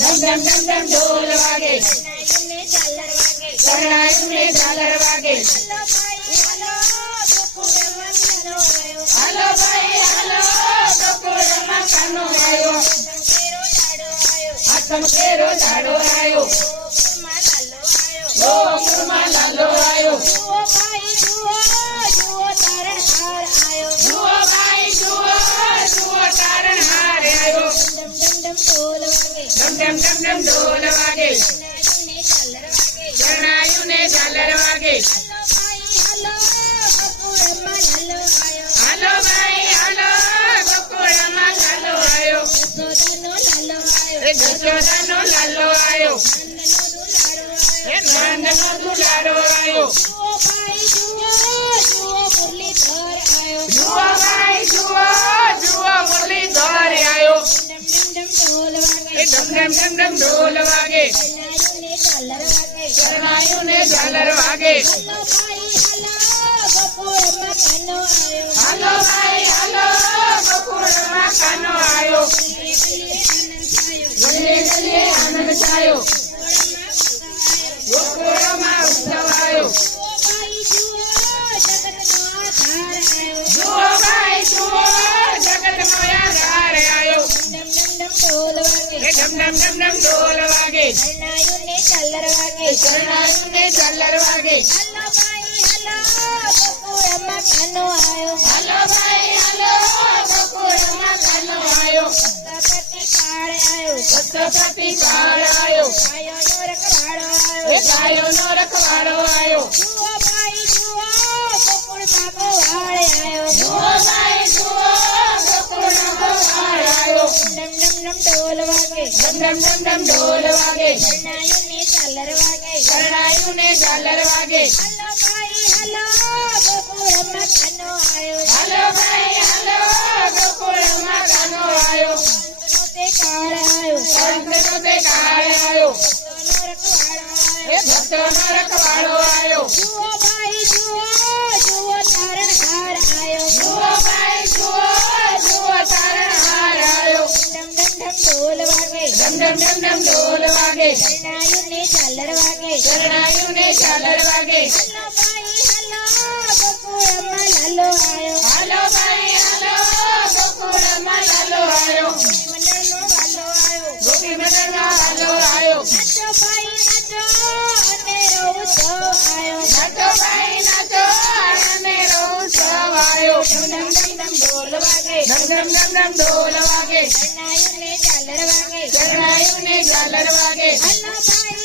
ડમ ડમ ડમ ઢોલ વાગે. નાયુને ઝાલર વાગે. હાલો ભાઈ, હાલો. ગોકુળમાં કાનો આવ્યો. આવ્યો કેરો લાલો આવ્યો. ગોકુળમાં લાલો આવ્યો. જુઓ ભાઈ જુઓ ડમ ધમ ઢોલ વાગે. શરણાયું વાગે ઝાલર વાગે. હાલો ભાઈ, હાલો. ગોકુળમાં લાલો આવ્યો જશોદાનો લાલો આવ્યો નંદનો દુલારો આવ્યો ધમ ધમ ધમ ઢોલ વાગે નાયુને ઝાલર વાગે હાલો ભાઈ હાલો ગોકુળમાં કાનો આવ્યો ગલીએ ગલીએ આનંદ થયો ધમ ધમ ધમ ઢોલ વાગે શરણાયુને ઝાલર વાગે શરણાઈઓને ઝાલર વાગે હાલો ભાઈ હાલો ગોકુળમાં કાનો આવ્યો હાલો ભાઈ હાલો ગોકુળમાં કાનો આવ્યો સપ્તપતિ કાળ આવ્યો સપ્તપતિ કાળ આવ્યો ગાયોનો રખવાડો જુઓ ભાઈ જુઓ ગોકુળમાં ગોવાળ આવ્યો ધમ ધમ ધમ ઢોલ વાગે શરણાયુને ઝાલર વાગે ઝાલર વાગે હાલો ભાઈ હલો ગોકુળમાં કાનો આયો હાલો ભાઈ હાલો ગોકુળમાં કાનો આવ્યો સંતનો તે કાળ આવ્યો સંતનો તે કાળ આવ્યો ભક્તોનો રખવાડો આવ્યો એ ભક્તોનો રખવાડો આવ્યો ધમ ધમ ધમ ઢોલ વાગે શરણાયુને ઝાલર વાગે શરણાઈઓને ઝાલર વાગે હાલો ભાઈ હાલો ગોકુળમાં લાલો આવ્યો હાલો ભાઈ હાલો ગોકુળમાં લાલો આવ્યો મંડળનો વાલો આવ્યો ગોપી મંદિરનો હાલો આવ્યો નાચો ભાઈ નાચો અનેરો ઉત્સવ આવ્યો નાચો ભાઈ નાચો અનેરો ઉત્સવ આવ્યો ધમ ધમ ધમ ધમ ઢોલ વાગે ઢોલ વાગે શરણાયુને ઝાલર વાગે શરણાઈઓને